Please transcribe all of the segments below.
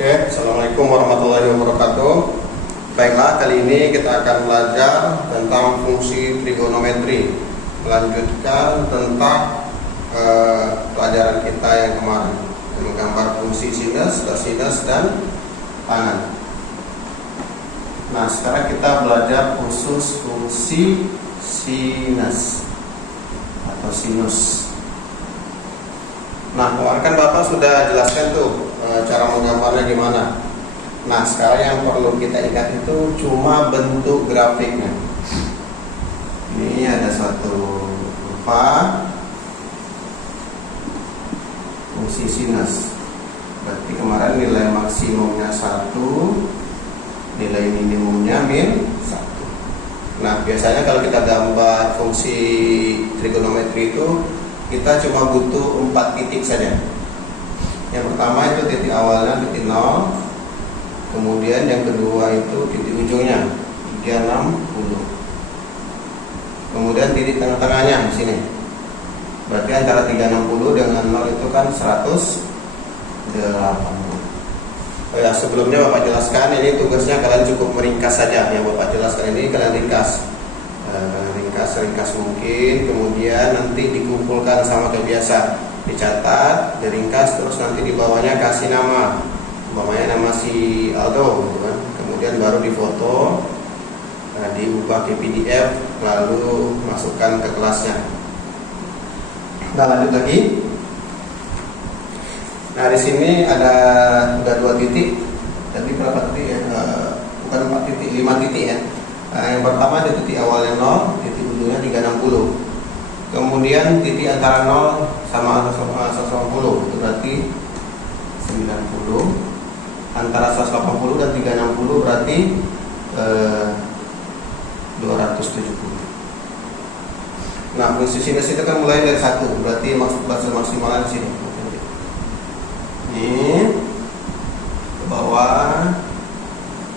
Oke, Assalamualaikum warahmatullahi wabarakatuh. Baiklah, kali ini kita akan belajar tentang fungsi trigonometri, melanjutkan tentang pelajaran kita yang kemarin, yang menggambar fungsi sinus, cosinus, dan tangen. Nah, sekarang kita belajar khusus fungsi sinus atau sinus. Nah, kemarin kan Bapak sudah jelaskan tuh cara menggambarnya gimana. Nah, sekarang yang perlu kita ingat itu cuma bentuk grafiknya. Ini ada suatu kurva fungsi sinus. Berarti kemarin nilai maksimumnya 1, nilai minimumnya min 1. Nah, biasanya kalau kita gambar fungsi trigonometri itu kita cuma butuh 4 titik saja. Yang pertama itu titik awalnya titik 0, kemudian yang kedua itu titik ujungnya 360, kemudian titik tengah-tengahnya di sini. Berarti antara 360 dengan 0 itu kan 180. Oh ya, sebelumnya Bapak jelaskan, ini tugasnya kalian cukup meringkas saja. Yang Bapak jelaskan ini kalian ringkas. Ringkas mungkin, kemudian nanti dikumpulkan sama kayak biasa, dicatat, diringkas, terus nanti di bawahnya kasih nama, umpamanya nama si Aldo, gitu kan. Kemudian baru difoto, diubah ke PDF, lalu masukkan ke kelasnya. Nah, lanjut lagi. Nah, di sini ada 2 titik. Jadi berapa titik ya? Bukan 4 titik, 5 titik ya. Nah, yang pertama di titik awalnya 0, titik ujungnya 360. Kemudian titik antara 0 sama 180, itu berarti 90. Antara 180 dan 360 berarti 270. Nah, fungsi sinus itu kan mulai dari 1, berarti maksimalnya di sini. Ini ke bawah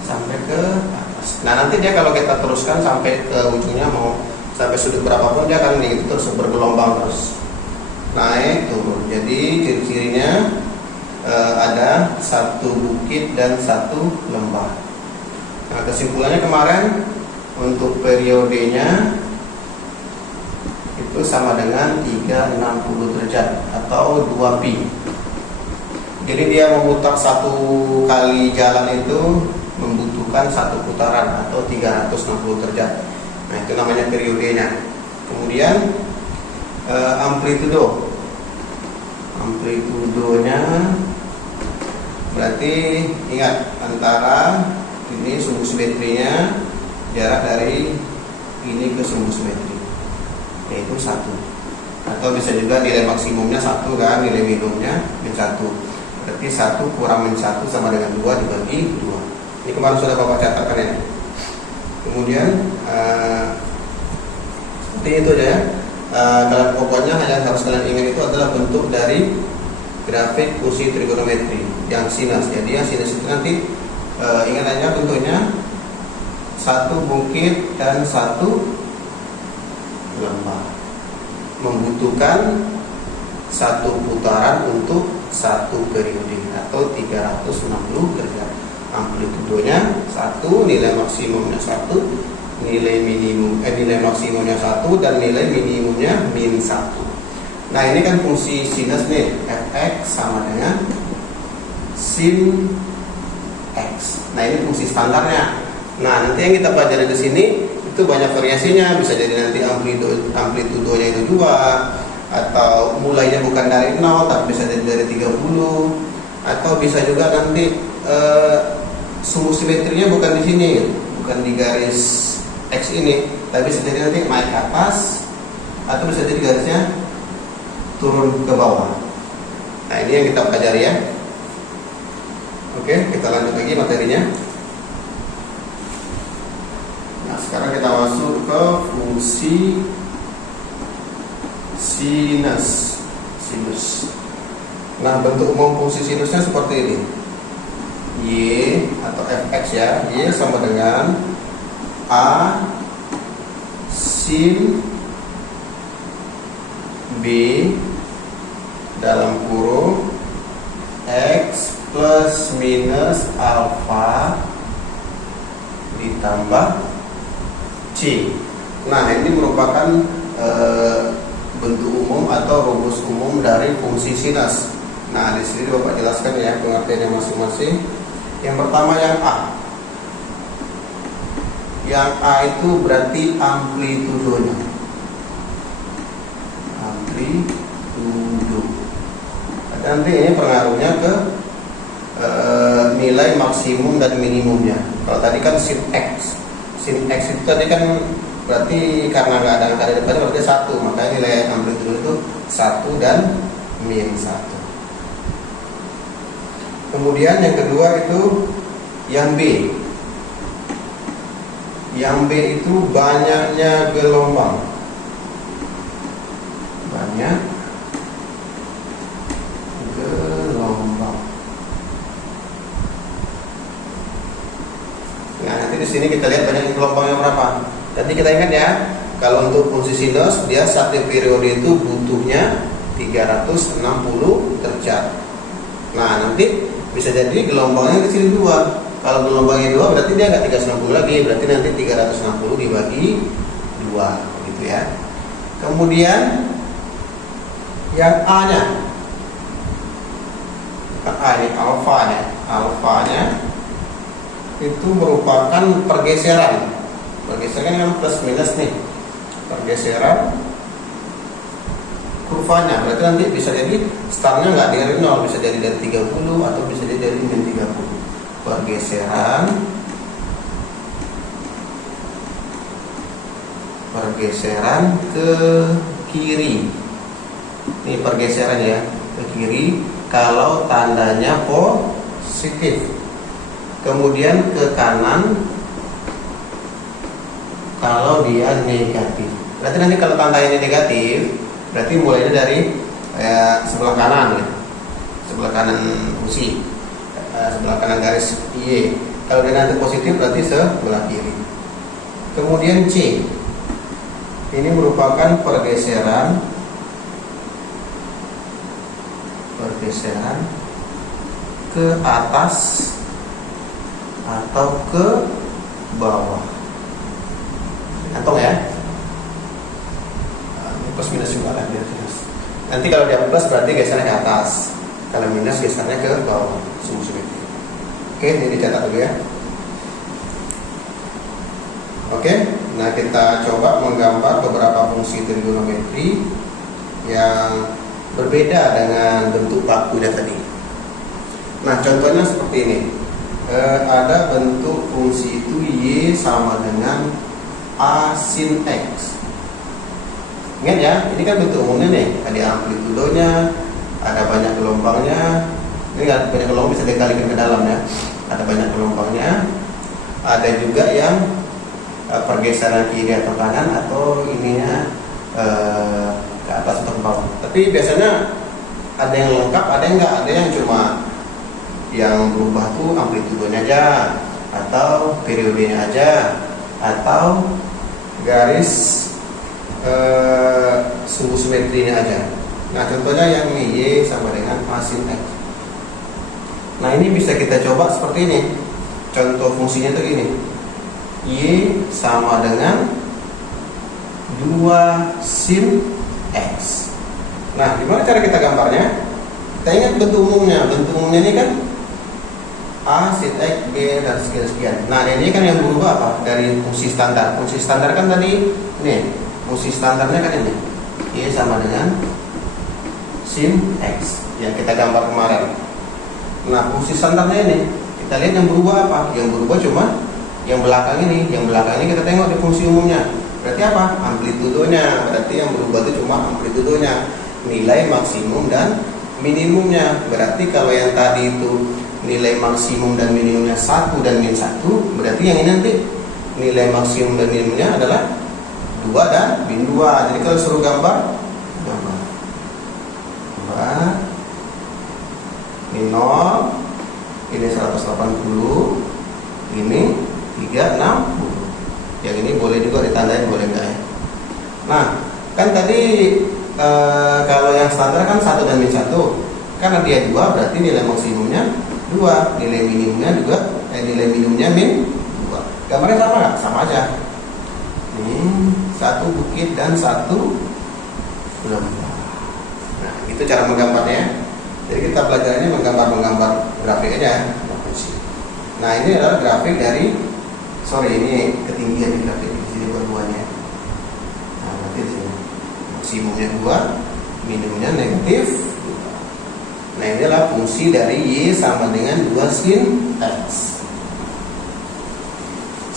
sampai ke atas. Nah, nanti dia kalau kita teruskan sampai ke ujungnya, mau sampai sudut berapapun, dia akan begitu terus bergelombang terus naik turun. Jadi ciri-cirinya ada 1 bukit dan 1 lembah. Nah, kesimpulannya kemarin untuk periodenya itu sama dengan 360 derajat atau 2pi. Jadi dia memutar 1 kali jalan itu membutuhkan 1 putaran atau 360 derajat. Nah, itu namanya periodenya. Kemudian amplitudonya berarti ingat, antara ini sumbu simetrinya, jarak dari ini ke sumbu simetri, yaitu 1. Atau bisa juga nilai maksimumnya 1 kan, nilai minimumnya min 1. Berarti 1 kurang min 1 sama dengan 2 dibagi 2. Ini kemarin sudah Bapak catatkan ya. Kemudian seperti itu aja ya. Kalian pokoknya hanya harus kalian ingat itu adalah bentuk dari grafik fungsi trigonometri yang sinus. Jadi yang sinus itu nanti ingat aja bentuknya 1 bukit dan 1 lembah. Membutuhkan 1 putaran untuk 1 periode atau 360 derajat. Amplitudonya 1, nilai maksimumnya 1, nilai maksimumnya 1 dan nilai minimumnya min 1. Nah, ini kan fungsi sinus nih, fx sama dengan sin x. Nah, ini fungsi standarnya. Nah, nanti yang kita pelajari di sini itu banyak variasinya. Bisa jadi nanti amplitudonya itu 2, atau mulainya bukan dari 0 tapi bisa jadi dari 30, atau bisa juga nanti sumbu simetrinya bukan di sini, bukan di garis X ini, tapi bisa jadi nanti naik ke atas, atau bisa jadi garisnya turun ke bawah. Nah, ini yang kita pelajari ya. Oke, kita lanjut lagi materinya. Nah, sekarang kita masuk ke fungsi sinus. Nah, bentuk umum fungsi sinusnya seperti ini. Y atau fx ya, Y sama dengan A sin B dalam kurung X plus minus alfa ditambah C. Nah, ini merupakan bentuk umum atau rumus umum dari fungsi sinus. Nah, di sini Bapak jelaskan ya pengertiannya masing-masing. Yang pertama yang A. Yang A itu berarti amplitudonya. Amplitudo. Nanti ini pengaruhnya ke nilai maksimum dan minimumnya. Kalau tadi kan sin X. Sin X itu tadi kan berarti karena nggak ada angka di depan berarti 1. Makanya nilai amplitudo itu 1 dan min 1. Kemudian yang kedua itu yang B. Yang B itu banyaknya gelombang. Banyak gelombang. Nah, nanti di sini kita lihat banyak gelombangnya berapa. Nanti kita ingat ya, kalau untuk fungsi sinus dia satu periode itu butuhnya 360 derajat. Nah, nanti bisa jadi gelombangnya di sini 2. Kalau gelombangnya 2 berarti dia nggak 360 lagi, berarti nanti 360 dibagi 2 gitu ya. Kemudian yang A-nya. A ini alfanya itu merupakan pergeseran. Pergeseran kan plus minus nih. Pergeseran kurvanya, berarti nanti bisa jadi startnya nggak dari 0, bisa jadi dari 30 atau bisa jadi dari min 30. Pergeseran ke kiri. Ini pergeseran ya, ke kiri kalau tandanya positif. Kemudian ke kanan kalau dia negatif. Berarti nanti kalau tandanya negatif, berarti mulainya dari sebelah kanan ya. Sebelah kanan fungsi. Sebelah kanan garis Y. Kalau dia nanti positif berarti sebelah kiri. Kemudian C. Ini merupakan pergeseran ke atas atau ke bawah. Gantung ya. Plus minus juga lah dia terus. Nanti kalau dia plus berarti gesernya ke atas. Kalau minus gesernya ke bawah. Sumbu-sumbu. Oke, ini dicatat dulu ya. Oke, nah kita coba menggambar beberapa fungsi trigonometri yang berbeda dengan bentuk bakunya tadi. Nah, contohnya seperti ini. Ada bentuk fungsi itu Y sama dengan A sin X. Ingat ya, ini kan bentuk umumnya nih. Ada amplitudonya, ada banyak gelombangnya. Ini kan banyak gelombang bisa dikalikan ke dalam ya. Ada banyak gelombangnya. Ada juga yang pergeseran kiri atau kanan atau ininya ke atas atau ke bawah. Tapi biasanya ada yang lengkap, ada yang enggak, ada yang cuma yang berubah tuh amplitudonya aja, atau periodenya aja, atau garis sumbu simetrinya aja. Nah, contohnya yang Y sama dengan A sin X. Nah, ini bisa kita coba seperti ini. Contoh fungsinya tuh gini. Y sama dengan 2 sin X. Nah, gimana cara kita gambarnya? Kita ingat bentuk umumnya. Bentuk umumnya ini kan A sin X, B, dan sekian-sekian. Nah, ini kan yang berubah apa? Dari fungsi standar. Fungsi standar kan tadi, nih, fungsi standarnya kan ini. Y sama dengan sin X yang kita gambar kemarin. Nah, fungsi standarnya ini, kita lihat yang berubah apa? Yang berubah cuma yang belakang ini. Yang belakang ini kita tengok di fungsi umumnya. Berarti apa? Amplitudonya. Berarti yang berubah itu cuma amplitudonya. Nilai maksimum dan minimumnya. Berarti kalau yang tadi itu nilai maksimum dan minimumnya 1 dan min 1, berarti yang ini nanti nilai maksimum dan minimumnya adalah 2 dan min 2. Jadi kalau suruh gambar ini 0, ini 180, ini 360. Yang ini boleh juga ditandain, boleh enggak ya? Nah, kan tadi kalau yang standar kan 1 dan min 1. Karena dia 2 berarti nilai maksimumnya 2. Nilai minimumnya juga nilai minimumnya min 2. Gambarnya sama nggak? Sama aja. Ini satu bukit dan satu lembah. Nah, itu cara menggambarnya. Jadi kita belajarnya menggambar grafik aja. Nah, ini adalah grafik dari ini ketinggian di grafik di sini dua-duanya. Nah, berarti di sini maksimumnya 2, minimumnya negatif 2. Nah, ini adalah fungsi dari Y sama dengan 2 sin X.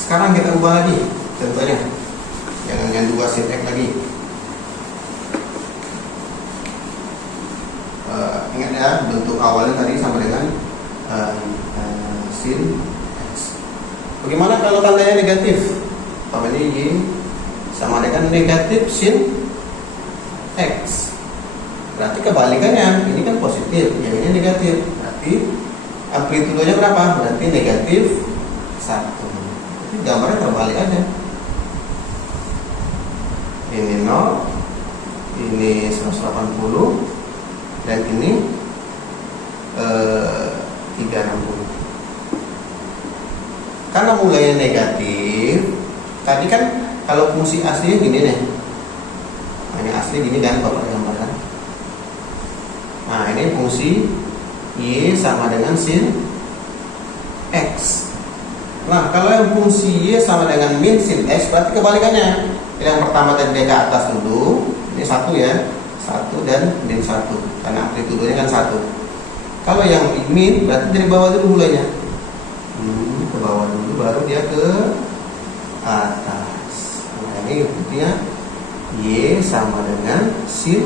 Sekarang kita ubah lagi contohnya. Jangan yang 2 sin X lagi. Ingat ya, bentuk awalnya tadi sama dengan sin X. Bagaimana kalau tandanya negatif? Apabila Y sama dengan negatif sin X. Berarti kebalikannya, ini kan positif, yang ini negatif. Berarti amplitudenya berapa? Berarti negatif 1. Berarti gambarnya terbalik aja. Ini 0, ini 180, dan ini 360. Karena mulainya negatif, tadi kan kalau fungsi asli gini nih, hanya asli gini kan kalau gambarkan. Nah, ini fungsi Y sama dengan sin X. Nah, kalau yang fungsi Y sama dengan min sin X, berarti kebalikannya. Yang pertama tadi ke atas dulu, ini 1 ya, 1 dan min 1, karena amplitudenya kan 1. Kalau yang min berarti dari bawah dulu mulainya, ke bawah dulu baru dia ke atas. Nah, ini buktinya Y sama dengan sin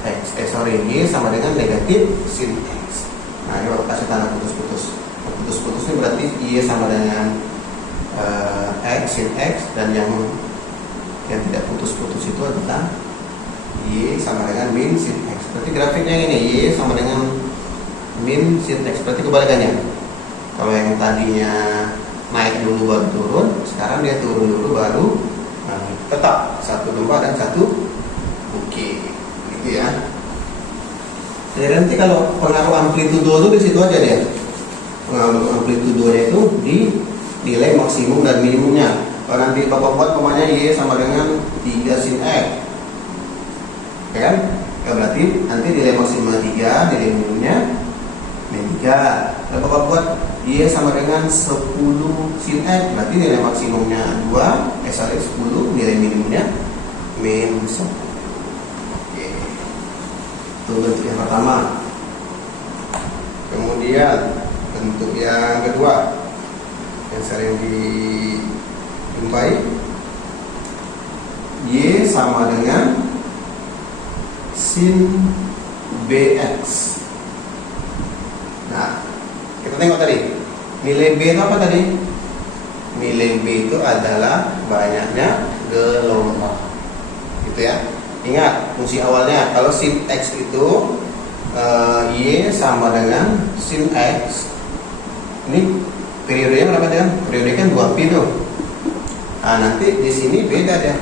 X. Y sama dengan negatif sin X. Nah, ini baru kasih tanda putus-putus. Putus-putus ini berarti Y sama dengan X sin X, dan yang tidak putus-putus itu adalah Y sama dengan min sin X. Berarti grafiknya ini Y sama dengan min sin X, berarti kebalikannya. Kalau yang tadinya naik dulu baru turun, sekarang dia turun dulu baru naik. Tetap satu lembah dan satu bukit, gitu ya. Jadi nanti kalau pengaruh amplitudo itu di situ aja dia. Pengaruh amplitudonya itu di nilai maksimum dan minimumnya. Kalau nanti Bapak buat pemanya Y sama dengan 3 sin X, ya kan? Ya, berarti nanti nilai maksimumnya 3, nilai minimumnya min 3. Kalau Bapak buat Y sama dengan 10 sin X, berarti nilai maksimumnya 2, 10, nilai minimumnya min 10. Oke. Itu bentuk yang pertama. Kemudian bentuk yang kedua yang sering dijumpai, Y sama dengan sin BX. Nah, kita tengok tadi nilai B itu apa tadi? Nilai B itu adalah banyaknya gelombang, gitu ya. Ingat fungsi awalnya, kalau sin X itu Y sama dengan sin X. Ini periodenya berapa kan? Periode kan 2pi tuh. Nah, nanti di sini beda deh,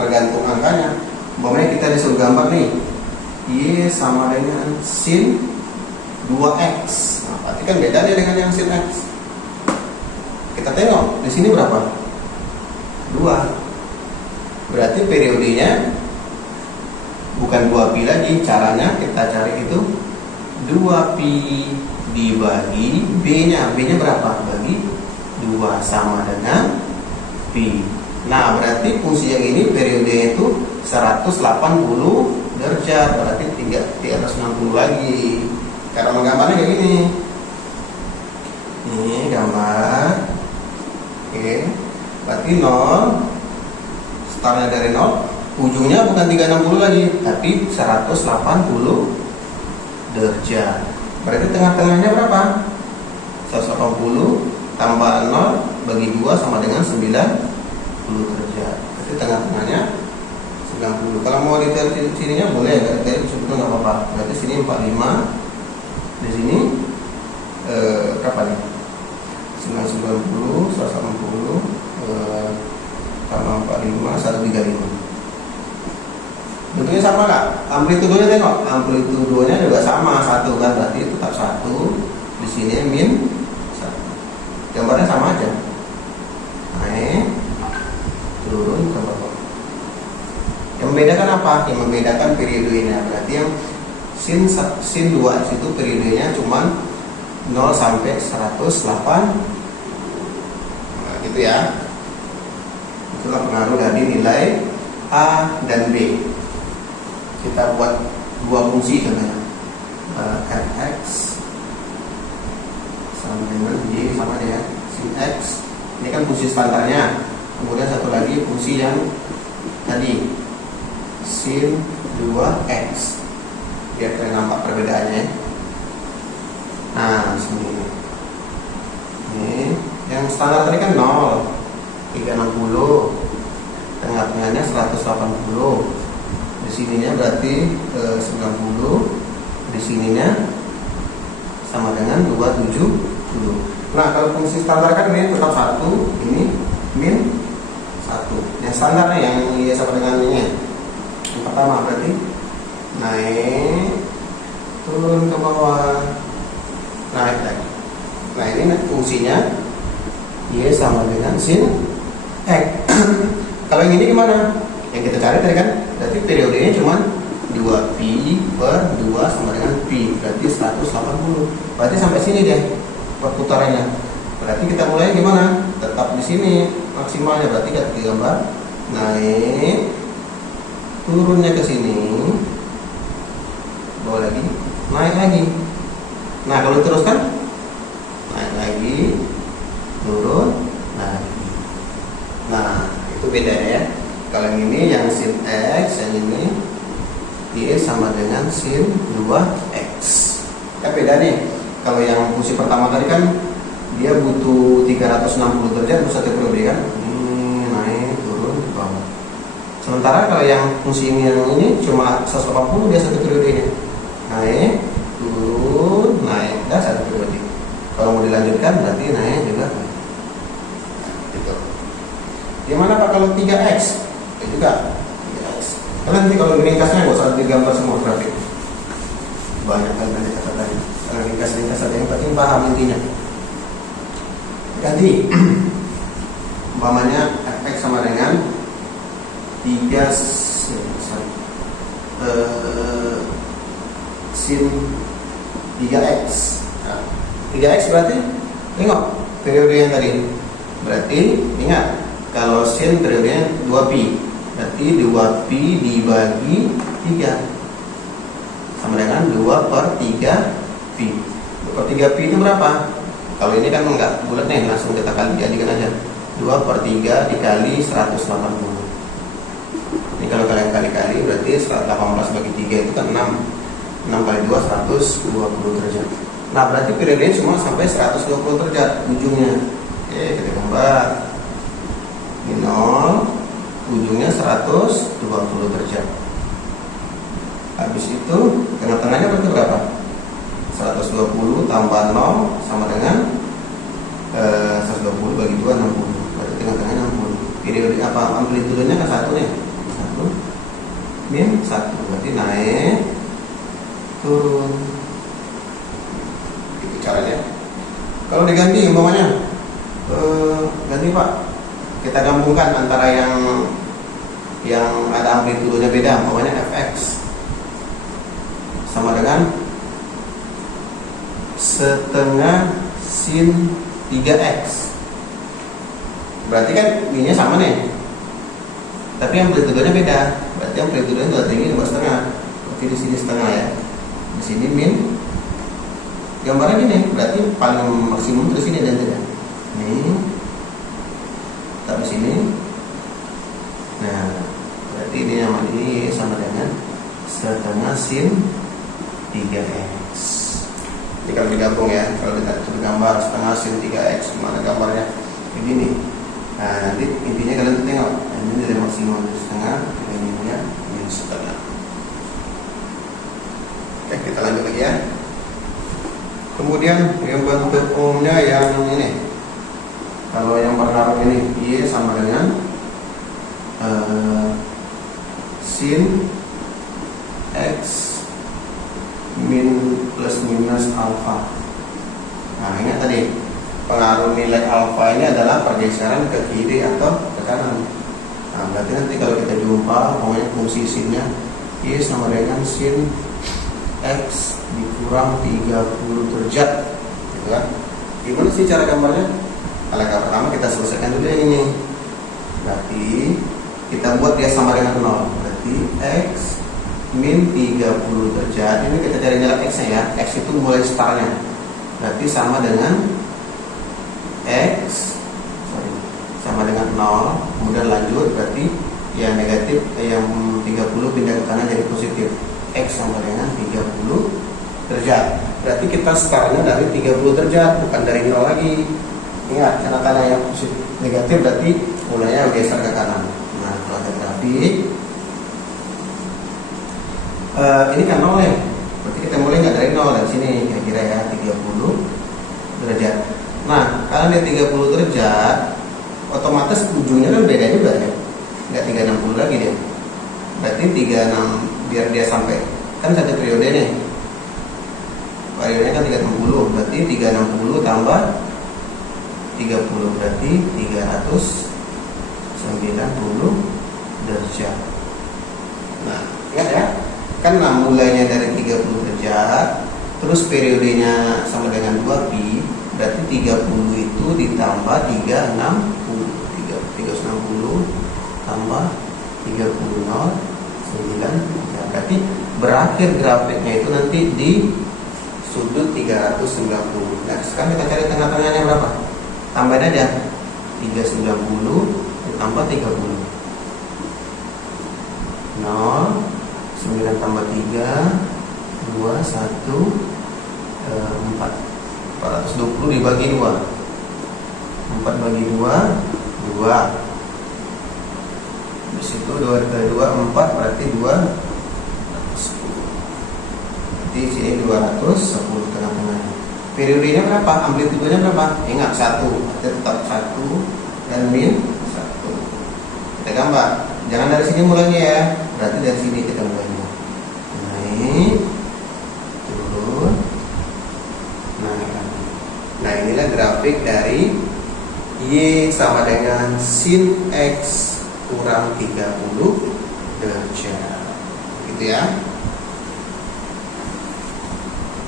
tergantung angkanya. Umpamanya kita disuruh gambar nih, Y sama dengan sin 2X. Nah, berarti kan beda deh dengan yang sin X. Kita tengok di sini berapa? 2. Berarti periodenya bukan 2pi lagi. Caranya kita cari itu 2pi dibagi B-nya. B-nya berapa? Bagi 2 sama dengan pi. Nah, berarti fungsi yang ini periodenya itu 180 derajat, berarti 360 lagi. Cara menggambarnya kayak gini. Ini gambar. Oke. Berarti 0, startnya dari 0, ujungnya bukan 360 lagi, tapi 180 derajat. Berarti tengah-tengahnya berapa? 180 tambah 0 bagi 2 sama dengan 90 derajat. Berarti tengah-tengahnya 90. Kalau mau detail sininya boleh, enggak detail sebetulnya enggak apa-apa. Berarti sini 45. Di sini berapa nih? 90, 160 tambah 45, 135. Bentuknya sama nggak? Amplitudenya tengok, amplitudenya juga sama, 1 kan, berarti tetap 1. sini min 1. Gambarnya sama aja, naik turun ke bawah. Yang membedakan apa? Yang membedakan periodenya. Berarti yang sin 2x itu periodenya cuma 0 sampai 108. Nah, gitu ya. Itulah pengaruh dari nilai A dan B. Kita buat dua fungsi contohnya. Fx sama dengan Y sama dengan sin x. Ini kan fungsi standarnya. Kemudian satu lagi fungsi yang tadi sin 2x. Biar kalian nampak perbedaannya. Nah, sini. Ini yang standar tadi kan 0, 360. Tengah-tengahnya 180. Di sininya berarti 90. Di sininya sama dengan 270. Nah, kalau fungsi standar kan ini tetap 1, ini min 1. Yang standarnya yang Y sama dengan ini. Yang pertama berarti naik, turun ke bawah, naik lagi. Nah, ini fungsinya Y sama dengan sin X. Kalau yang ini gimana? Yang kita cari tadi kan, berarti periodenya cuma 2pi per 2 sama dengan pi, berarti 180. Berarti sampai sini deh perputarannya. Berarti kita mulai gimana? Tetap di sini maksimalnya, berarti kita gambar naik, turunnya ke sini, bawa lagi, naik lagi. Nah, kalau teruskan naik lagi, turun lagi. Nah, itu beda ya. Kalau yang ini yang sin x, yang ini Y sama dengan sin 2x. Kan beda nih. Kalau yang fungsi pertama tadi kan dia butuh 360 derajat untuk satu periode kan. Naik, turun, ke bawah. Sementara kalau yang fungsi ini yang ini cuma 180, dia satu periodenya. Naik, turun, naik, dah satu periode. Kalau mau dilanjutkan berarti naik juga. Nah, gitu. Gimana Pak kalau 3x? Ya juga 3x. Kalian nanti kalau ringkasnya nggak usah digambar semua grafik. Banyak kan nanti kata tadi. Kalau ringkas saja yang penting paham intinya. Ganti. Umpamanya fx sama dengan 3 sin 3x. Nah, 3x berarti tengok periode yang tadi. Berarti ingat kalau sin periodenya 2pi. Berarti 2pi dibagi 3 sama dengan 2 per 3 pi. 2 per 3 pi itu berapa? Kalau ini kan enggak bulat nih, langsung kita kali jadikan aja. 2 per 3 dikali 180. Ini kalau kalian kali-kali berarti 18 bagi 3 itu kan 6. 6 kali 2 120 derajat. Nah, berarti periodenya cuma sampai 120 derajat ujungnya. Oke, kita gambar. Ini 0, ujungnya 120 derajat. Habis itu tengah-tengahnya berarti berapa? 120 tambah 0 sama dengan 120 bagi 2 60. Berarti tengah-tengahnya 60. Periode apa amplitudenya kan 1 nih. 1 min 1 berarti naik, turun. Itu caranya. Kalau diganti umpamanya ganti Pak. Kita gabungkan antara yang ada amplitudenya beda, umpamanya fx sama dengan setengah sin 3x. Berarti kan ini sama nih, tapi amplitudenya beda. Berarti amplitudenya dua tinggi dua setengah. Berarti di sini setengah ya, di sini min. Gambarnya gini, berarti paling maksimum di sini dan tidak. Ini, tapi sini. Nah, berarti ini yang ini sama dengan setengah sin 3x. Jadi kalau digabung ya, kalau kita gambar setengah sin 3x, mana gambarnya begini. Nah, nanti intinya kalian tengok, ini dari maksimal setengah, ini ya min setengah. Oke, kita lanjut lagi ya. Kemudian yang bentuk umumnya yang ini, kalau yang berharap ini Y sama dengan sin x min plus minus alfa. Nah, ingat tadi pengaruh nilai alfa ini adalah pergeseran ke kiri atau ke kanan. Nah, berarti nanti kalau kita jumpa pokoknya fungsi sinnya Y sama dengan sin X dikurang 30 derajat gitu kan. Gimana sih cara gambarnya? Langkah pertama kita selesaikan dulu yang ini. Berarti kita buat dia sama dengan 0. Berarti X min 30 derajat. Ini kita cari jarak X nya ya. X itu mulai startnya. Berarti sama dengan X sama dengan 0. Kemudian lanjut, berarti yang negatif yang 30 pindah ke kanan jadi positif. X sama dengan 30 derajat. Berarti kita startnya dari 30 derajat, bukan dari 0 lagi. Ingat, karena kanan yang positif negatif berarti mulainya geser ke kanan. Nah, kalau ada grafik ini kan 0 ya. Berarti kita mulai nggak dari 0 dari sini kira-kira ya 30 derajat. Nah, karena dia 30 derajat, otomatis ujungnya kan beda juga ya. Nggak 360 lagi dia. Berarti 36 biar dia sampai kan satu periode nih. Periodenya kan 360, berarti 360 tambah 30 berarti 390 derajat. Nah, ingat ya. Kan mulainya dari 30 derajat, terus periodenya sama dengan 2pi, berarti 30 itu ditambah 360 tambah 30 9, berarti berakhir grafiknya itu nanti di sudut 390. Nah, sekarang kita cari tengah-tengahnya berapa? Tambahin aja 390 ditambah 30 0 9 tambah 3 2 1 4 420 dibagi 2 4 bagi 2 2. Di situ 2 kali 2 4 berarti 210. Berarti sini 210 tengah-tengahnya. Periodenya berapa? Amplitudenya berapa? Ingat 1, tetap 1 dan min 1. Kita gambar. Jangan dari sini mulainya ya. Berarti dari sini kita mulainya. Naik, turun, naik. Nah, inilah grafik dari Y sama dengan sin X kurang 30 derajat. Gitu ya.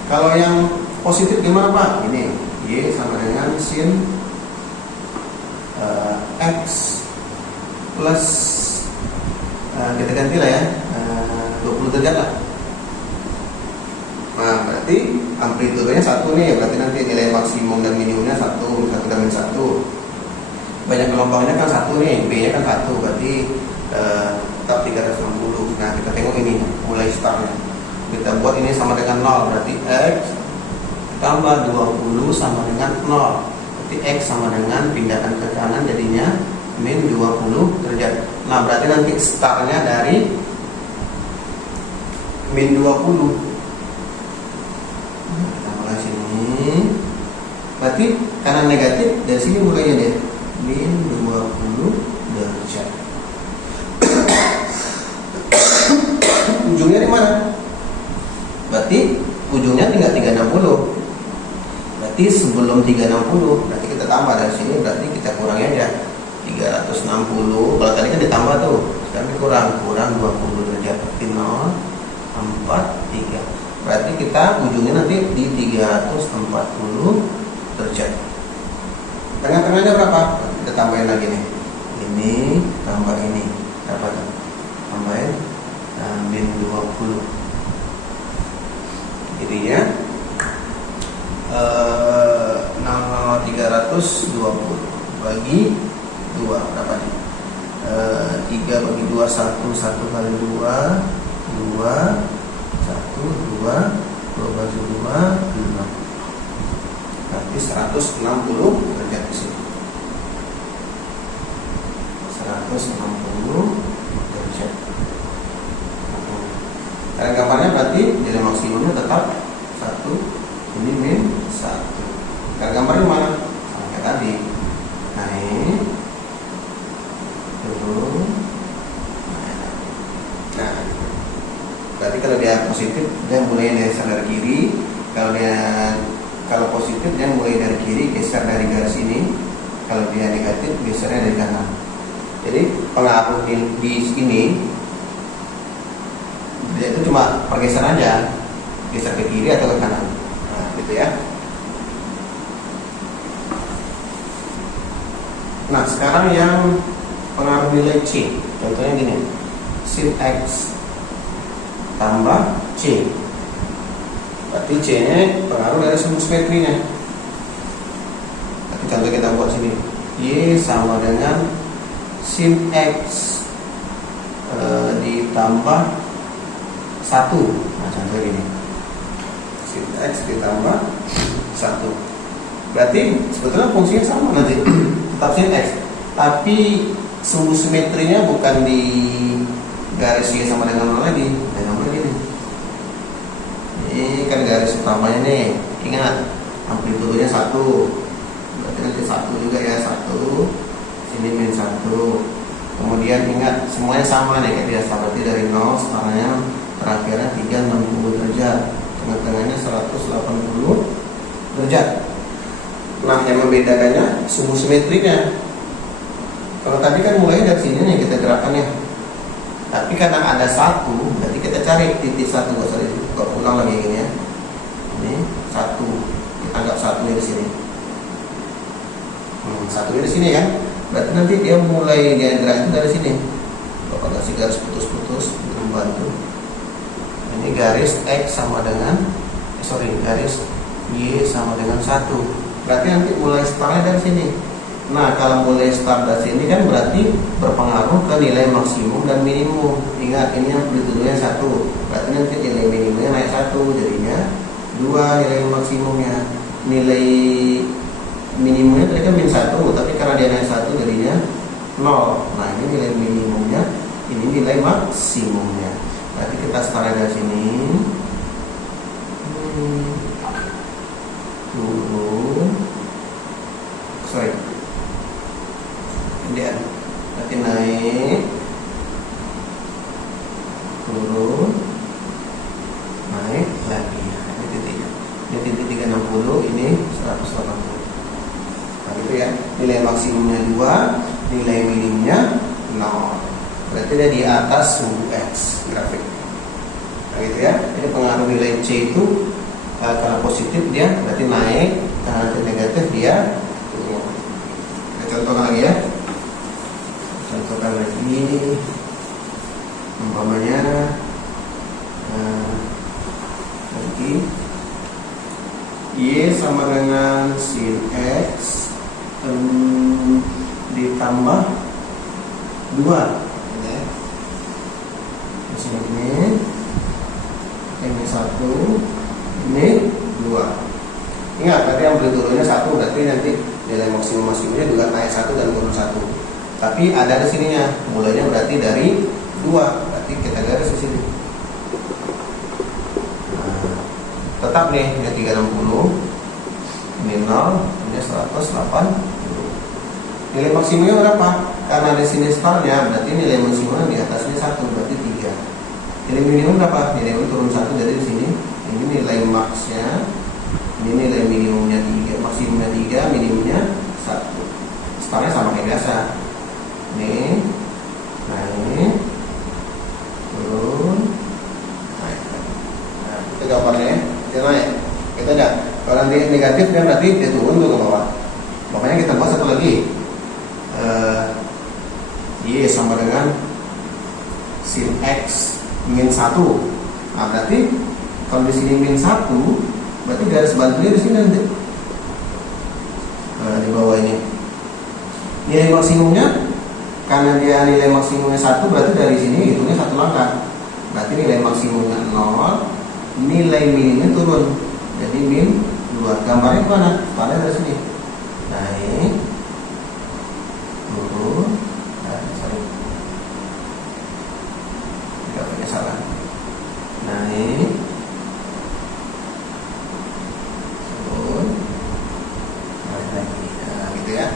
Kalau yang positif gimana Pak? Ini Y sama dengan sin X plus kita ganti lah ya 20 derajat lah. Nah, berarti amplitudenya 1 nih, berarti nanti nilai maksimum dan minimumnya 1 dan min 1. Banyak gelombangnya kan 1 nih, B nya kan 1, berarti tetap 360. Nah, kita tengok ini mulai startnya. Kita buat ini sama dengan 0, berarti X tambah 20 sama dengan 0. Berarti X sama dengan pindahkan ke kanan jadinya min 20 derajat. Nah, berarti nanti startnya dari min 20. Nah, kita mulai sini. Berarti kanan negatif dari sini mulainya deh min 20 derajat. Ujungnya di mana? Berarti ujungnya tinggal 360. Berarti sebelum 360, berarti kita tambah dari sini, berarti kita kurangi aja 360. Kalau tadi kan ditambah tuh, sekarang kurang 20 derajat. Berarti 0 4 3. Berarti kita ujungnya nanti di 340 derajat. Tengah-tengahnya berapa? Kita tambahin lagi nih. Ini tambah ini. Dapat tambahin min 20. Jadinya 320 bagi 2 berapa nih? 3 bagi 2 1 1 kali 2 2 1 2 2 bagi 2 5. Berarti 160 derajat di sini. 160 derajat. Karena gambarnya berarti nilai maksimumnya tetap 1, ini min 1. Karena gambarnya mana? Sama kayak tadi. Naik, turun, naik. Nah, berarti kalau dia positif dia mulai dari standar kiri. Kalau positif dia mulai ke kiri, geser dari garis ini. Kalau dia negatif, gesernya dari kanan. Jadi pengaruh di sini dia itu cuma pergeseran aja, geser ke kiri atau ke kanan. Nah, gitu ya. Nah, sekarang yang pengaruh nilai C, contohnya gini, sin X tambah C, berarti C nya pengaruh dari sum simetrinya. Berarti contoh kita buat sini, Y sama dengan sin X ditambah 1. Nah, contoh gini, sin X ditambah 1, berarti sebetulnya fungsinya sama nanti, tetap sin X, tapi sumbu simetrinya bukan di garis Y sama dengan 0 lagi, dengan lagi nih. Ini kan garis utamanya nih, ingat amplitudenya 1, berarti nanti 1 juga ya, 1, sini min 1. Kemudian ingat semuanya sama nih kayak biasa, berarti dari 0 setengahnya terakhirnya 360 derajat, tengah-tengahnya 180 derajat. Nah, yang membedakannya sumbu simetrinya. Kalau tadi kan mulai dari sini nih kita gerakan ya, tapi karena ada 1, berarti kita cari titik 1, gak usah dibuka ulang lagi gini ya. Ini 1, kita anggap 1 di sini. 1 di sini ya. Berarti nanti dia mulai dia gerak itu dari sini. Bapak kasih garis putus-putus untuk membantu. Ini garis X sama dengan garis Y sama dengan 1. Berarti nanti mulai startnya dari sini. Nah, kalau mulai start dari sini kan berarti berpengaruh ke nilai maksimum dan minimum. Ingat, ini amplitudenya 1, berarti nanti nilai minimumnya naik 1, jadinya 2 nilai maksimumnya. Nilai minimumnya tadi kan min 1, tapi karena dia naik 1 jadinya 0. Nah, ini nilai minimumnya, ini nilai maksimumnya. Berarti kita start dari sini. Kemudian berarti naik, turun, naik lagi. Ini titiknya. Ini titik 360, ini 180. Nah, gitu ya. Nilai maksimumnya 2, nilai minimumnya 0. Berarti dia di atas sumbu X grafik. Nah, gitu ya. Jadi pengaruh nilai C itu kalau positif dia berarti naik, kalau negatif dia turun. Kita contohkan lagi ya. Contohkan lagi, umpamanya nanti Y sama dengan sin X ditambah 2 ya. Di sini ini 1, ini 2. Ingat tadi amplitudenya 1, berarti nanti nilai maksimumnya juga naik 1 dan turun 1. Tapi ada di sininya, mulainya berarti dari 2, berarti kita garis di sini. Nah, tetap nih, ini 360, ini 0, ini 180. Nilai maksimumnya berapa? Karena di sini startnya, berarti nilai maksimumnya di atasnya 1, berarti 3. Nilai minimum berapa? Nilai minimum turun 1, jadi di sini ini nilai maksnya, ini nilai minimumnya 3, maksimumnya 3, minimumnya 1. Startnya sama kayak biasa. Ini naik, turun, naik. Nah, itu gambarnya, dia naik. Kita lihat, kalau nanti negatif kan berarti dia turun tuh ke bawah. Makanya kita buat satu lagi, Y sama dengan sin X min 1. Nah, berarti kalau di sini min 1, berarti garis bantunya di sini nanti. Nah, di bawah ini. Nilai maksimumnya, karena dia nilai maksimumnya 1, berarti dari sini hitungnya 1 langkah. Berarti nilai maksimumnya 0, nilai minimumnya turun. Jadi min 2. Gambarnya mana? Pada dari sini. Naik, turun, grafiknya salah. Naik, turun, naik lagi. Nah, gitu ya.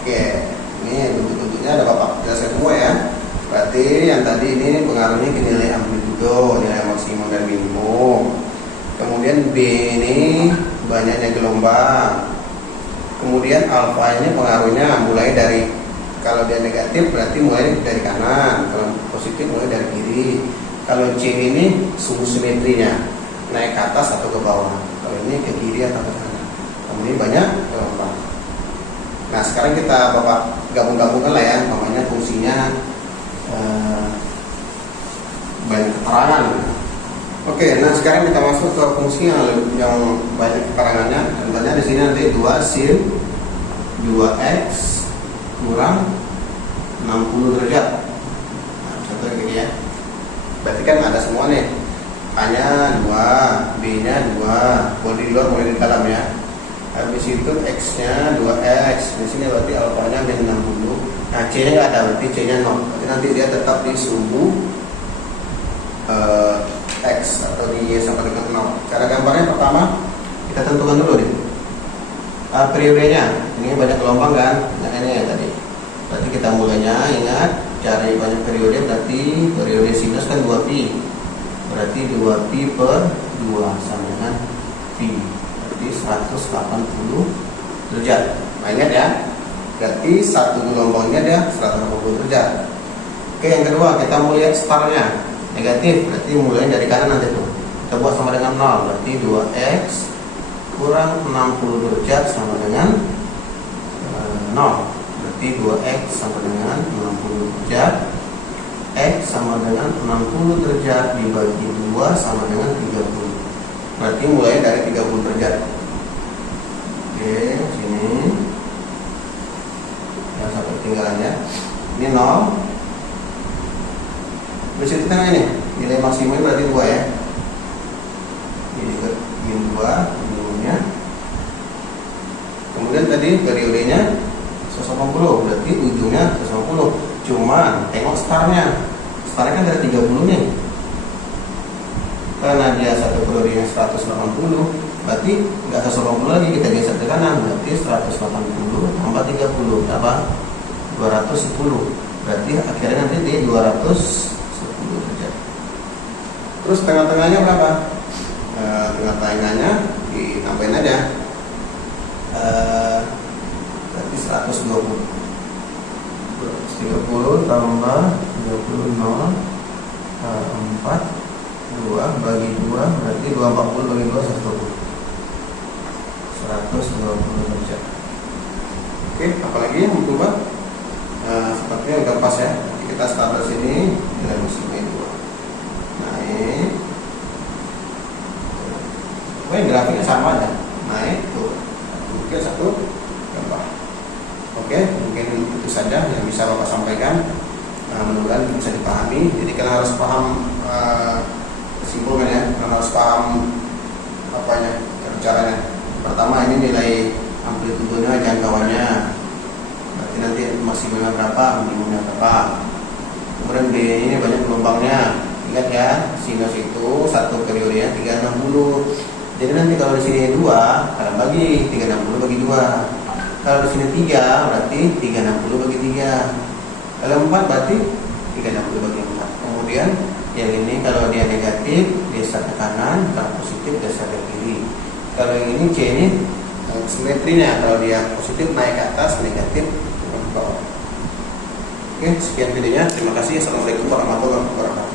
Oke. Ini bentuk-bentuknya ada Bapak jelaskan semua ya. Berarti yang tadi ini pengaruhnya ke nilai amplitudo, nilai maksimum dan minimum. Kemudian B ini banyaknya gelombang. Kemudian alfa ini pengaruhnya mulai dari, kalau dia negatif berarti mulai dari kanan, kalau positif mulai dari kiri. Kalau C ini suhu simetrinya naik ke atas atau ke bawah, kalau ini ke kiri atau ke kanan. Kemudian banyak gelombang. Nah sekarang kita bapak gabung-gabungkan lah ya, namanya fungsinya banyak keterangan. Oke, nah sekarang kita masuk ke fungsi yang banyak keterangannya. Contohnya di sini nanti 2 sin 2x kurang 60 derajat. Nah, contohnya gini ya. Berarti kan ada semua nih. A-nya 2, B-nya 2, boleh di luar, boleh di dalam ya. Habis itu X-nya 2X. Di sini berarti alfanya min 60. Nah, C-nya nggak ada, berarti C-nya 0. Berarti nanti dia tetap di suhu X atau di Y sampai dengan 0. Cara gambarnya pertama kita tentukan dulu nih periodenya. Ini banyak gelombang kan? Nah ini ya tadi. Berarti kita mulainya ingat cari banyak periode, berarti periode sinus kan 2pi. Berarti 2pi per 2 sama dengan pi. Berarti 180 derajat. Nah ingat ya. Berarti satu gelombangnya dia 180 derajat. Oke, yang kedua kita mau lihat startnya. Negatif, berarti mulai dari kanan nanti tuh. Kita buat sama dengan 0, berarti 2x kurang 60 derajat sama dengan 0. Berarti 2x sama dengan 60 derajat. X sama dengan 60 derajat dibagi 2 sama dengan 30. Berarti mulai dari 30 derajat. Oke, sini. Yang satu ketinggalannya. Ini 0. Bisa di tengah ini, nilai maksimum berarti 2 ya. Ini ke min 2 minimumnya. Kemudian tadi periodenya 180, berarti ujungnya 180. Cuman tengok startnya. Startnya kan dari 30 nih. Karena dia satu periodenya 180, berarti nggak 180 lagi, kita geser ke kanan, berarti 180 tambah 30 apa? 210. Berarti akhirnya nanti di 200. Terus tengah-tengahnya berapa? Tengah-tengahnya ditambahin aja. Berarti 120. 130 tambah 30 0 4 2 bagi 2 berarti 240 bagi 2 120. 120 derajat. Oke, apalagi yang berubah? Sepertinya udah pas ya. Kita start dari sini nilai maksimum 2. Naik. Pokoknya grafiknya sama aja. Naik tuh. Oke, satu gambar. Oke, mungkin itu saja yang bisa Bapak sampaikan. Mudah-mudahan bisa dipahami. Jadi kalian harus paham kesimpulannya, kalian harus paham apanya, caranya. Pertama ini nilai amplitudenya, jangkauannya. Berarti nanti maksimumnya berapa, minimumnya berapa. Kemudian B ini banyak gelombangnya. Ingat ya, sinus itu satu periodenya 360. Jadi nanti kalau di sini 2, kalian bagi 360 bagi 2. Kalau di sini 3, berarti 360 bagi 3. Kalau 4 berarti 360 bagi 4. Kemudian yang ini kalau dia negatif geser ke kanan, kalau positif geser ke kiri. Kalau yang ini C ini simetrinya, kalau dia positif naik ke atas, negatif ke bawah. Oke, sekian videonya. Terima kasih. Assalamualaikum warahmatullahi wabarakatuh.